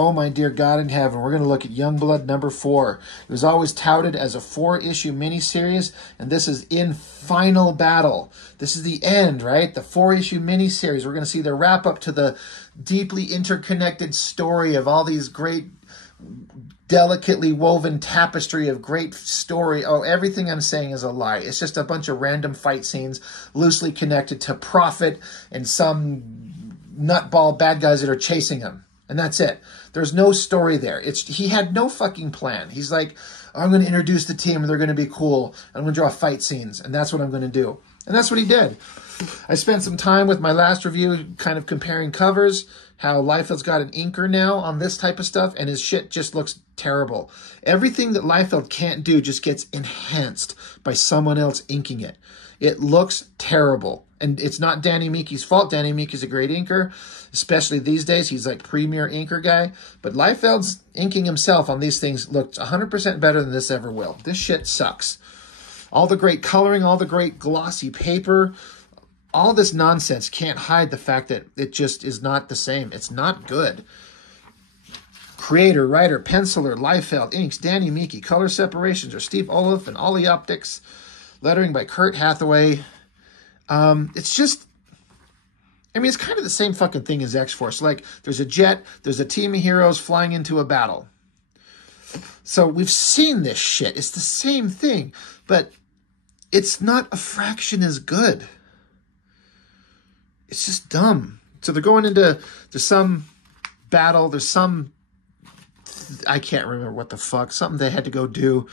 Oh, my dear God in heaven, we're going to look at Youngblood number 4. It was always touted as a 4-issue miniseries, and this is in final battle. This is the end, right? The 4-issue miniseries. We're going to see the wrap-up to the deeply interconnected story of all these great, delicately woven tapestry of great story. Oh, everything I'm saying is a lie. It's just a bunch of random fight scenes loosely connected to Prophet and some nutball bad guys that are chasing him. And that's it. There's no story there. He had no fucking plan. He's like, oh, I'm going to introduce the team and they're going to be cool. I'm going to draw fight scenes and that's what I'm going to do. And that's what he did. I spent some time with my last review kind of comparing covers, how Liefeld's got an inker now on this type of stuff, and his shit just looks terrible. Everything that Liefeld can't do just gets enhanced by someone else inking it. It looks terrible. And it's not Danny Meeke's fault. Danny Meeke is a great inker, especially these days. He's like premier inker guy. But Liefeld's inking himself on these things looked 100% better than this ever will. This shit sucks. All the great coloring, all the great glossy paper, all this nonsense can't hide the fact that it just is not the same. It's not good. Creator, writer, penciler, Liefeld, inks, Danny Meeke. Color separations are Steve Olaf and Ollie Optics. Lettering by Kurt Hathaway. It's just, I mean, it's kind of the same fucking thing as X-Force. Like, there's a jet, there's a team of heroes flying into a battle. So we've seen this shit. It's the same thing, but it's not a fraction as good. It's just dumb. So they're going into, there's some battle, there's some, I can't remember what the fuck, something they had to go do.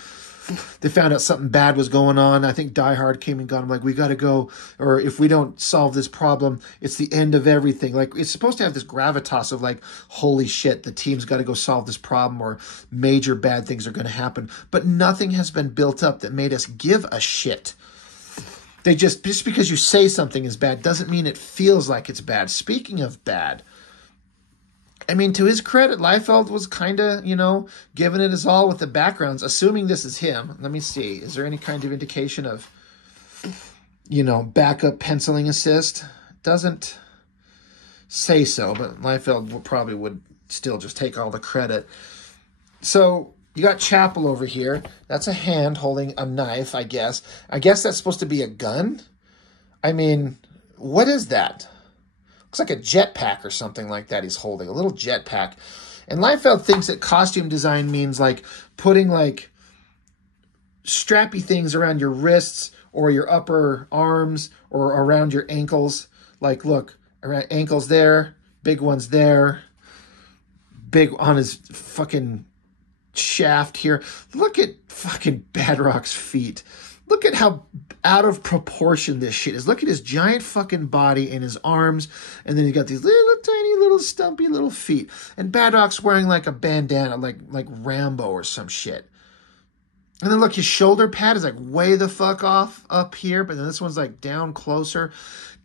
They found out something bad was going on. I think Die Hard came and got him like, we got to go, or if we don't solve this problem, it's the end of everything. Like, it's supposed to have this gravitas of like, holy shit, the team's got to go solve this problem or major bad things are going to happen. But nothing has been built up that made us give a shit. They just because you say something is bad doesn't mean it feels like it's bad. Speaking of bad, I mean, to his credit, Liefeld was kind of, you know, giving it his all with the backgrounds, assuming this is him. Let me see. Is there any kind of indication of, you know, backup penciling assist? Doesn't say so, but Liefeld probably would still just take all the credit. So you got Chapel over here. That's a hand holding a knife, I guess. I guess that's supposed to be a gun? I mean, what is that? Looks like a jetpack or something like that he's holding, a little jetpack. And Liefeld thinks that costume design means like putting like strappy things around your wrists or your upper arms or around your ankles. Like, look, around ankles there, big ones there, big on his fucking shaft here. Look at fucking Badrock's feet. Look at how out of proportion this shit is. Look at his giant fucking body and his arms. And then you got these little tiny little stumpy little feet. And Badrock's wearing like a bandana, like Rambo or some shit. And then look, his shoulder pad is like way the fuck off up here. But then this one's like down closer.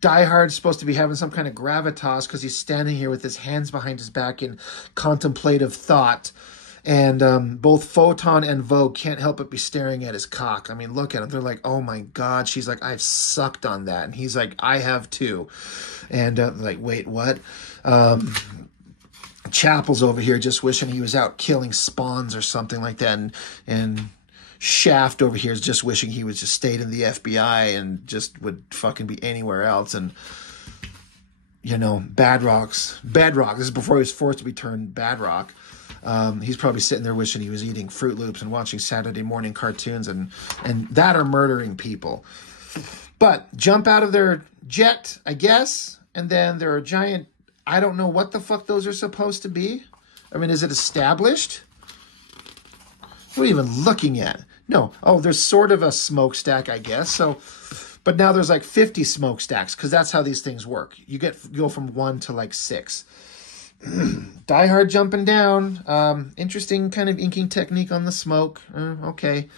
Die Hard's supposed to be having some kind of gravitas because he's standing here with his hands behind his back in contemplative thought. And both Photon and Vogue can't help but be staring at his cock. I mean, look at him. They're like, oh my God. She's like, I've sucked on that. And he's like, I have too. And like, wait, what? Chapel's over here just wishing he was out killing spawns or something like that. And Shaft over here is just wishing he was just stayed in the FBI and just would fucking be anywhere else. And, you know, Bedrock. This is before he was forced to be turned Badrock. He's probably sitting there wishing he was eating Fruit Loops and watching Saturday morning cartoons and that are murdering people. But jump out of their jet, I guess, and then there are giant, I don't know what the fuck those are supposed to be. I mean, is it established? What are you even looking at? No. Oh, there's sort of a smokestack, I guess. So, but now there's like 50 smokestacks because that's how these things work. You go from 1 to like 6. Die Hard jumping down. Interesting kind of inking technique on the smoke. Okay.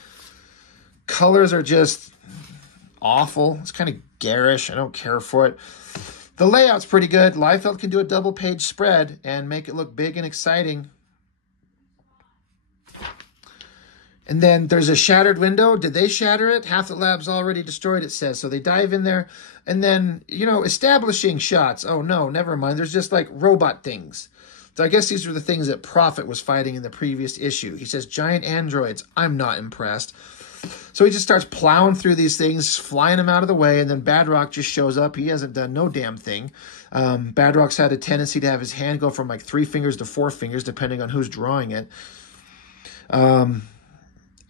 Colors are just awful. It's kind of garish. I don't care for it. The layout's pretty good. Liefeld can do a double page spread and make it look big and exciting. And then there's a shattered window. Did they shatter it? Half the lab's already destroyed, it says. So they dive in there. And then, you know, establishing shots. Oh, no, never mind. There's just like robot things. So I guess these are the things that Prophet was fighting in the previous issue. He says, giant androids. I'm not impressed. So he just starts plowing through these things, flying them out of the way, and then Badrock just shows up. He hasn't done no damn thing. Badrock's had a tendency to have his hand go from like 3 fingers to 4 fingers, depending on who's drawing it.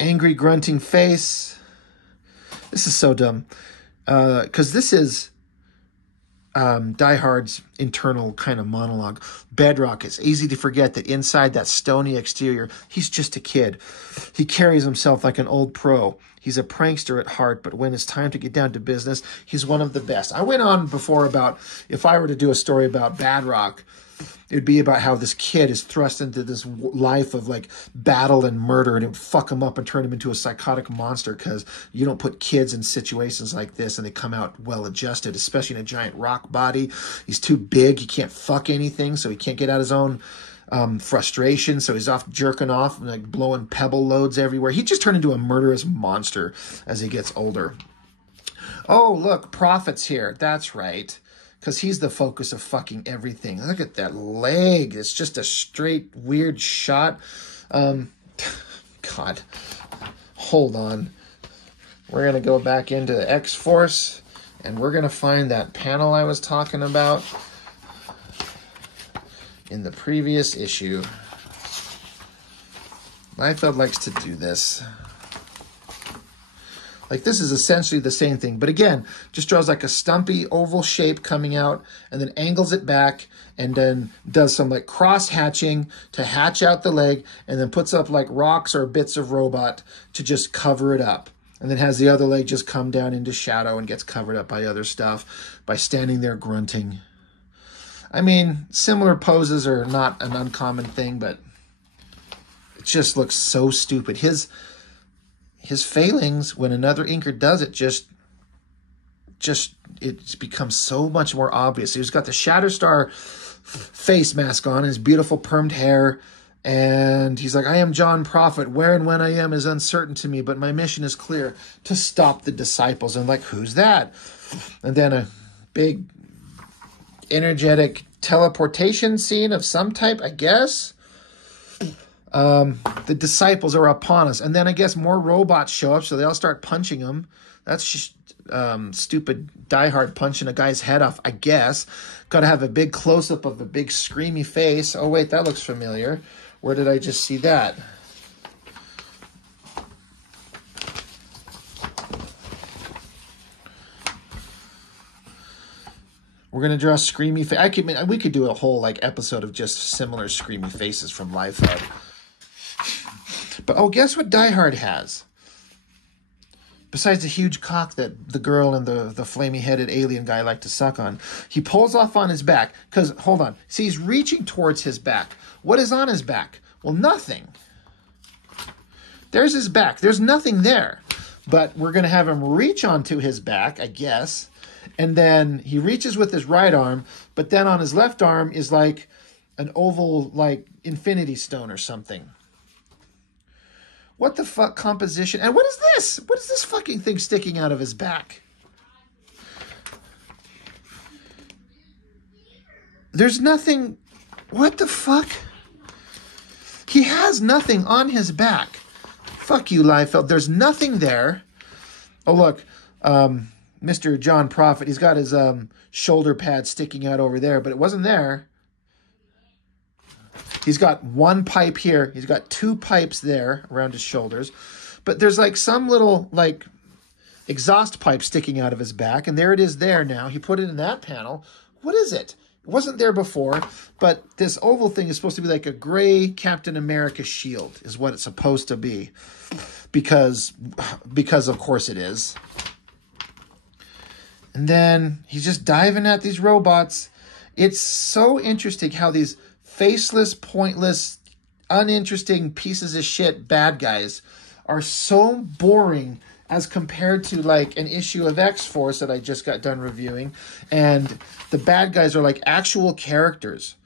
Angry grunting face. This is so dumb. Because this is Die Hard's internal kind of monologue. Bedrock, it's easy to forget that inside that stony exterior, he's just a kid. He carries himself like an old pro. He's a prankster at heart, but when it's time to get down to business, he's one of the best. I went on before about if I were to do a story about Badrock, it'd be about how this kid is thrust into this life of like battle and murder, and it would fuck him up and turn him into a psychotic monster because you don't put kids in situations like this and they come out well adjusted, especially in a giant rock body. He's too big. He can't fuck anything, so he can't get out his own frustration. So he's off jerking off and like blowing pebble loads everywhere. He just turned into a murderous monster as he gets older. Oh, look, Prophet's here. That's right. Because he's the focus of fucking everything. Look at that leg. It's just a straight, weird shot. God. Hold on. We're going to go back into the X-Force, and we're going to find that panel I was talking about in the previous issue. Liefeld likes to do this. Like, this is essentially the same thing. But again, just draws like a stumpy oval shape coming out and then angles it back and then does some like cross hatching to hatch out the leg and then puts up like rocks or bits of robot to just cover it up. And then has the other leg just come down into shadow and gets covered up by other stuff by standing there grunting. I mean, similar poses are not an uncommon thing, but it just looks so stupid. His failings, when another inker does it, it becomes so much more obvious. He's got the Shatterstar face mask on, his beautiful permed hair, and he's like, I am John Prophet. Where and when I am is uncertain to me, but my mission is clear, to stop the disciples. And like, who's that? And then a big energetic teleportation scene of some type, I guess. The disciples are upon us. And then I guess more robots show up, so they all start punching them. That's just stupid Die Hard punching a guy's head off, I guess. Got to have a big close-up of a big screamy face. Oh, wait, that looks familiar. Where did I just see that? We're going to draw screamy face. We could do a whole like episode of just similar screamy faces from Liefeld. But, oh, guess what Die Hard has? Besides the huge cock that the girl and the flamey-headed alien guy like to suck on, he pulls off on his back. Because, hold on, see, he's reaching towards his back. What is on his back? Well, nothing. There's his back. There's nothing there. But we're going to have him reach onto his back, I guess. And then he reaches with his right arm, but then on his left arm is like an oval, like, infinity stone or something. What the fuck composition? And what is this? What is this fucking thing sticking out of his back? There's nothing. What the fuck? He has nothing on his back. Fuck you, Liefeld. There's nothing there. Oh, look. Mr. John Prophet, he's got his shoulder pad sticking out over there, but it wasn't there. He's got one pipe here. He's got 2 pipes there around his shoulders. But there's like some little like exhaust pipe sticking out of his back. And there it is there now. He put it in that panel. What is it? It wasn't there before. But this oval thing is supposed to be like a gray Captain America shield is what it's supposed to be. Because of course it is. And then he's just diving at these robots. It's so interesting how these faceless, pointless, uninteresting pieces of shit bad guys are so boring as compared to like an issue of X-Force that I just got done reviewing. And the bad guys are like actual characters.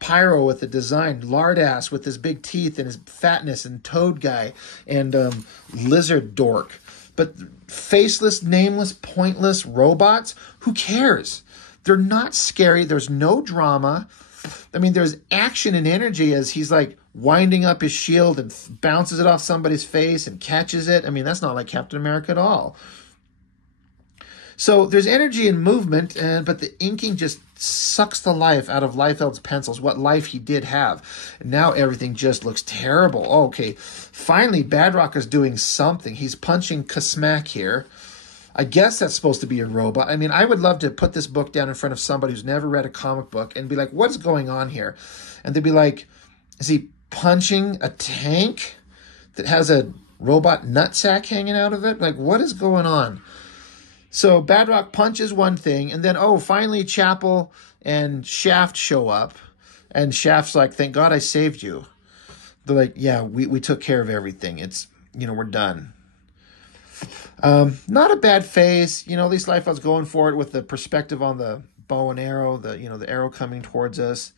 Pyro with the design, Lardass with his big teeth and his fatness, and Toad Guy, and Lizard Dork. But faceless, nameless, pointless robots, who cares? They're not scary. There's no drama. I mean, there's action and energy as he's like winding up his shield and bounces it off somebody's face and catches it. I mean, that's not like Captain America at all. So there's energy and movement, but the inking just sucks the life out of Liefeld's pencils, what life he did have. And now everything just looks terrible. Okay, finally Badrock is doing something. He's punching Kasmak here. I guess that's supposed to be a robot. I mean, I would love to put this book down in front of somebody who's never read a comic book and be like, what's going on here? And they'd be like, is he punching a tank that has a robot nutsack hanging out of it? Like, what is going on? So Badrock punches one thing, and then, finally Chapel and Shaft show up. And Shaft's like, thank God I saved you. They're like, yeah, we took care of everything. It's, we're done. Not a bad phase. At least Liefeld's going for it with the perspective on the bow and arrow, the arrow coming towards us.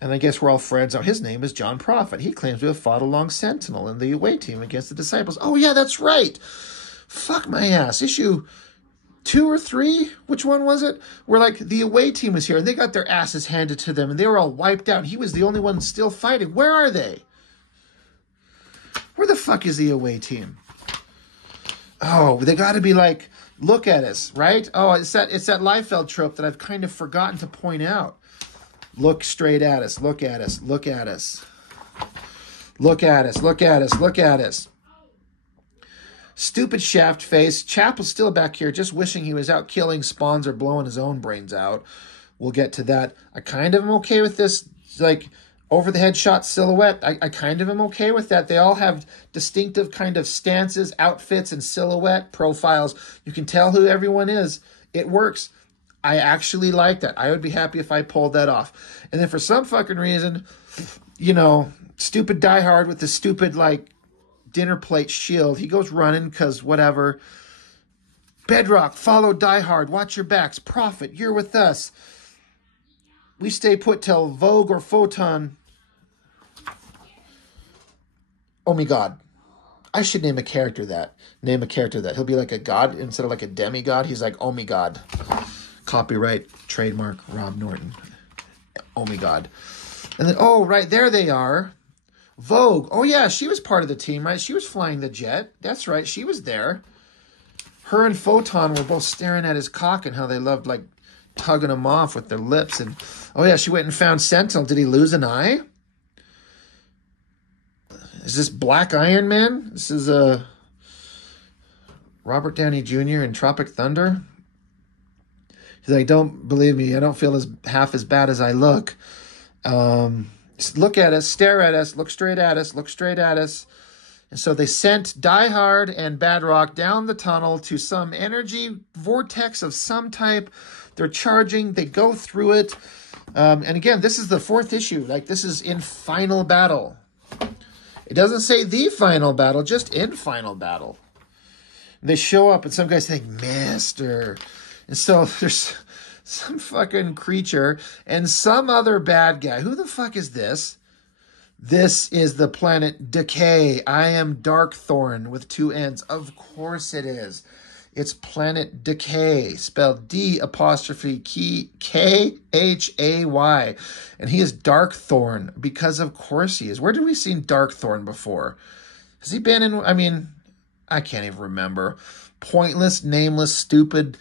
And I guess we're all friends. Now, his name is John Prophet. He claims to have fought along Sentinel in the away team against the Disciples. Oh, yeah, that's right. Fuck my ass. Issue 2 or 3, which one was it? Where like the away team was here and they got their asses handed to them and they were all wiped out. He was the only one still fighting. Where are they? Where the fuck is the away team? Oh, they got to be like, look at us, right? Oh, it's that Liefeld trope that I've kind of forgotten to point out. Look straight at us. Look at us. Look at us. Look at us. Look at us. Look at us. Stupid Shaft face. Chapel's still back here just wishing he was out killing spawns or blowing his own brains out. We'll get to that. I kind of am okay with this, like, over-the-head shot silhouette. I kind of am okay with that. They all have distinctive kind of stances, outfits, and silhouette profiles. You can tell who everyone is. It works. I actually like that. I would be happy if I pulled that off. And then for some fucking reason, stupid Die Hard with the stupid, like, dinner plate shield. He goes running because whatever. Bedrock, follow Die Hard. Watch your backs. Prophet, you're with us. We stay put till Vogue or Photon. Oh my God. I should name a character that. He'll be like a god instead of like a demigod. He's like, oh my God. Copyright, trademark, Rob Norton. Oh my God. And then, right, there they are. Vogue. Oh, yeah, she was part of the team, right? She was flying the jet. That's right, she was there. Her and Photon were both staring at his cock and how they loved, like, tugging him off with their lips. And, oh, yeah, she went and found Sentinel. Did he lose an eye? Is this Black Iron Man? This is Robert Downey Jr. in Tropic Thunder. He's like, don't believe me. I don't feel half as bad as I look. Look at us, stare at us, look straight at us, look straight at us. And so they sent Die Hard and Badrock down the tunnel to some energy vortex of some type. They're charging, they go through it. And again, this is the 4th issue. Like, this is in final battle. It doesn't say the final battle, just in final battle. And they show up and some guy's saying, Master. And so there's some fucking creature and some other bad guy. Who the fuck is this? This is the planet Decay. I am Darkthorn with 2 N's. Of course it is. It's planet Decay, spelled D''K-H-A-Y. And he is Darkthorn because of course he is. Where did we see Darkthorn before? Has he been in, I can't even remember. Pointless, nameless, stupid,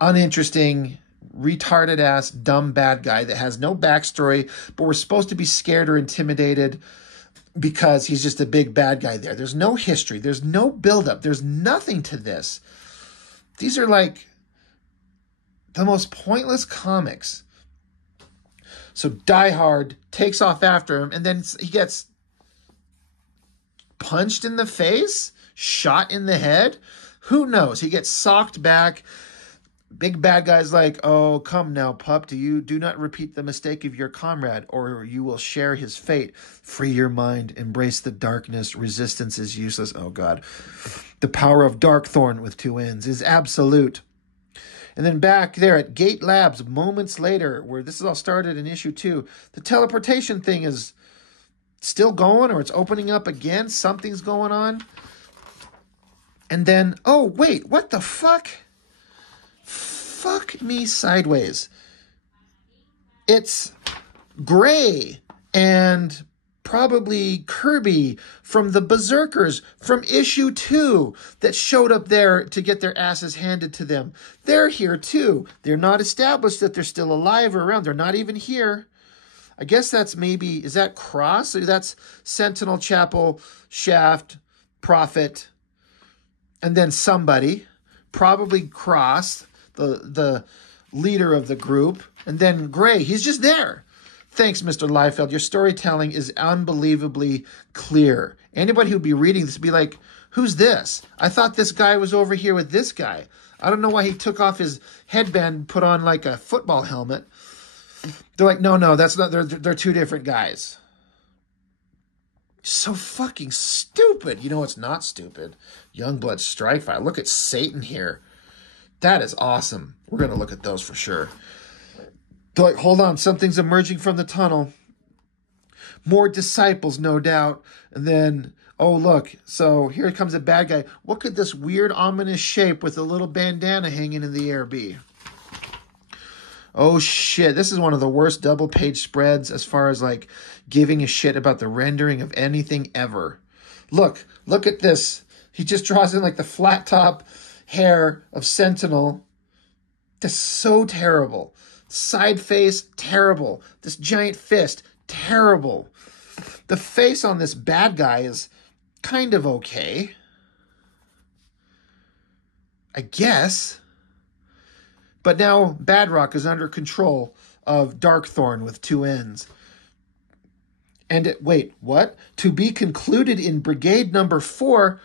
uninteresting, retarded ass dumb bad guy that has no backstory, but we're supposed to be scared or intimidated because he's just a big bad guy there. There's no history. There's no buildup. There's nothing to this. These are like the most pointless comics. So Die Hard takes off after him, and then he gets punched in the face, shot in the head. Who knows? He gets socked back. Big bad guy's like, oh, come now, pup. Do not repeat the mistake of your comrade, or you will share his fate. Free your mind. Embrace the darkness. Resistance is useless. Oh, God. The power of Darkthorn with 2 N's is absolute. And then back there at Gate Labs, moments later, where this is all started in issue 2, the teleportation thing is still going, or it's opening up again. Something's going on. And then, oh, wait, what the fuck? Fuck me sideways. It's Gray and probably Kirby from the Berserkers from issue 2 that showed up there to get their asses handed to them. They're here too. They're not established that they're still alive or around. They're not even here. I guess that's maybe, is that Cross? Or that's Sentinel, Chapel, Shaft, Prophet, and then somebody, probably Cross, the leader of the group, and then Gray. He's just there. Thanks, Mr. Liefeld. Your storytelling is unbelievably clear. Anybody who'd be reading this would be like, who's this? I thought this guy was over here with this guy. I don't know why he took off his headband and put on like a football helmet. They're like, no, that's not, they're two different guys. So fucking stupid. You know what's not stupid? Youngblood Strike Fight. Look at Satan here. That is awesome. We're going to look at those for sure. They're like, hold on, something's emerging from the tunnel. More disciples, no doubt. And then, oh, look, so here comes a bad guy. What could this weird, ominous shape with a little bandana hanging in the air be? Oh, shit. This is one of the worst double-page spreads as far as, like, giving a shit about the rendering of anything ever. Look at this. He just draws in, like, the flat top hair of Sentinel. That's so terrible. Side face, terrible. This giant fist, terrible. The face on this bad guy is kind of okay, I guess. But now Badrock is under control of Darkthorn with 2 N's. And wait, what? To be concluded in Brigade number 4.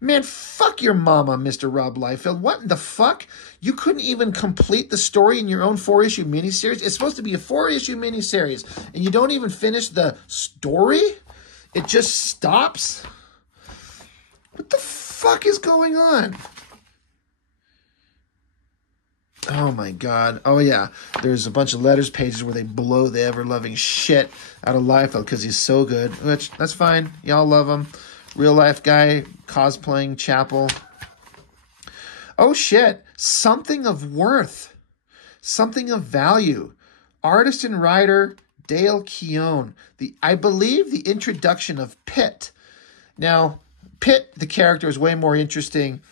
Man, fuck your mama, Mr. Rob Liefeld. What in the fuck? You couldn't even complete the story in your own 4-issue miniseries? It's supposed to be a 4-issue miniseries, and you don't even finish the story? It just stops? What the fuck is going on? Oh my god. Oh yeah. There's a bunch of letters pages where they blow the ever-loving shit out of Liefeld because he's so good. Which, that's fine. Y'all love him. Real life guy cosplaying Chapel. Oh shit. Something of worth. Something of value. Artist and writer Dale Keown. I believe the introduction of Pitt. Now, Pitt, the character, is way more interesting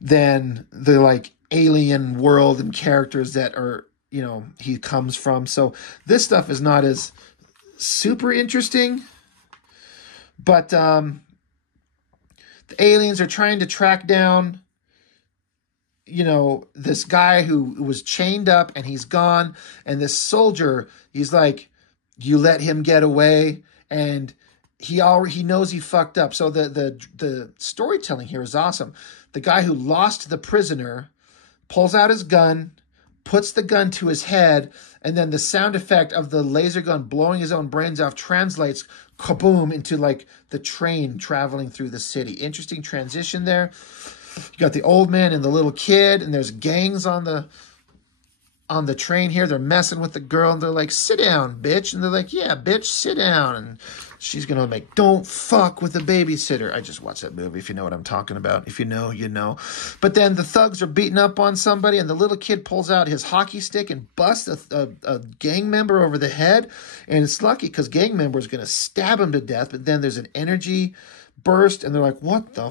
than the like alien world and characters that are, you know, he comes from. So this stuff is not as super interesting. But the aliens are trying to track down, you know, this guy who was chained up and he's gone. And this soldier, he's like, you let him get away. And he knows he fucked up. So the storytelling here is awesome. The guy who lost the prisoner pulls out his gun, puts the gun to his head, and then the sound effect of the laser gun blowing his own brains off translates kaboom into like the train traveling through the city. Interesting transition there. You got the old man and the little kid, and there's gangs on the train here. They're messing with the girl, and they're like, sit down, bitch. And they're like, yeah, bitch, sit down. And she's going to make, don't fuck with the babysitter. I just watched that movie, if you know what I'm talking about. If you know, you know. But then the thugs are beating up on somebody, and the little kid pulls out his hockey stick and busts a gang member over the head. And it's lucky because gang member is going to stab him to death. But then there's an energy burst, and they're like, what the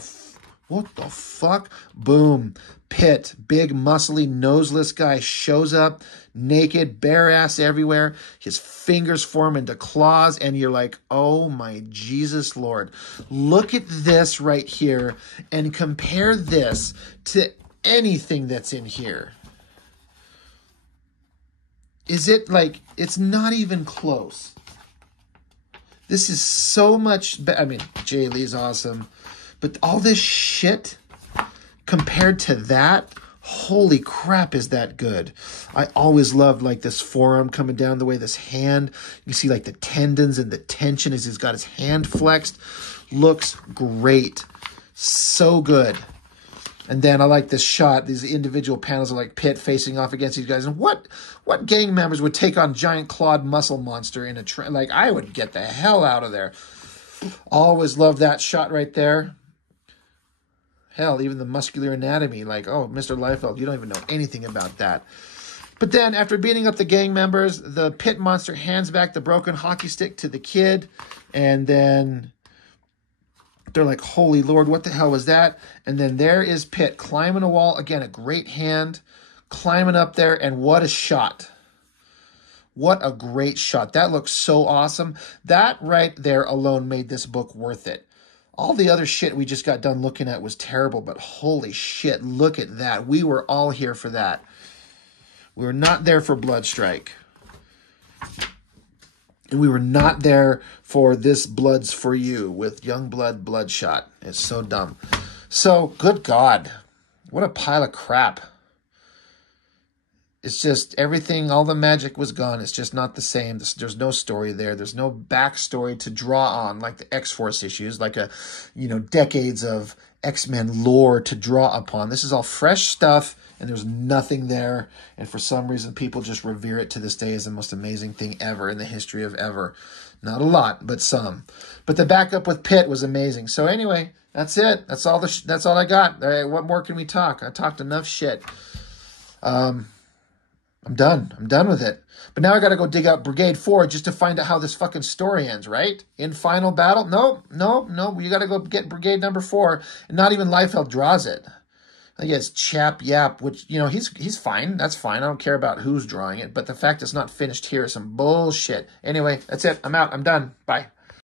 fuck? Boom. Pitt, big, muscly, noseless guy, shows up, naked, bare ass everywhere. His fingers form into claws, and you're like, oh my Jesus Lord. Look at this right here, and compare this to anything that's in here. Is it like, it's not even close. This is so much better. I mean, Jay Lee's awesome. But all this shit compared to that, holy crap, is that good. I always loved like this forearm coming down the way, this hand. You see like the tendons and the tension as he's got his hand flexed. Looks great. So good. And then I like this shot. These individual panels are like Pitt facing off against these guys. And what gang members would take on giant clawed muscle monster in a train? Like, I would get the hell out of there. Always love that shot right there. Hell, even the muscular anatomy. Like, oh, Mr. Liefeld, you don't even know anything about that. But then, after beating up the gang members, the Pit monster hands back the broken hockey stick to the kid. And then they're like, holy Lord, what the hell was that? And then there is Pitt climbing a wall. Again, a great hand. Climbing up there, and what a shot. What a great shot. That looks so awesome. That right there alone made this book worth it. All the other shit we just got done looking at was terrible, but holy shit, look at that. We were all here for that. We were not there for Bloodstrike. And we were not there for This Blood's For You with Youngblood Bloodshot. It's so dumb. So, good God. What a pile of crap. It's just everything, all the magic was gone. It's just not the same. There's no story there. There's no backstory to draw on like the X-Force issues, like decades of X-Men lore to draw upon. This is all fresh stuff, and there's nothing there. And for some reason, people just revere it to this day as the most amazing thing ever in the history of ever. Not a lot, but some. But the backup with Pitt was amazing. So anyway, that's it. That's all I got. All right, what more can we talk? I talked enough shit. I'm done. I'm done with it. But now I got to go dig out Brigade 4 just to find out how this fucking story ends, right? In final battle? No. You got to go get Brigade number 4. And not even Liefeld draws it. I guess Chap Yap, which, he's fine. That's fine. I don't care about who's drawing it. But the fact it's not finished here is some bullshit. Anyway, that's it. I'm out. I'm done. Bye.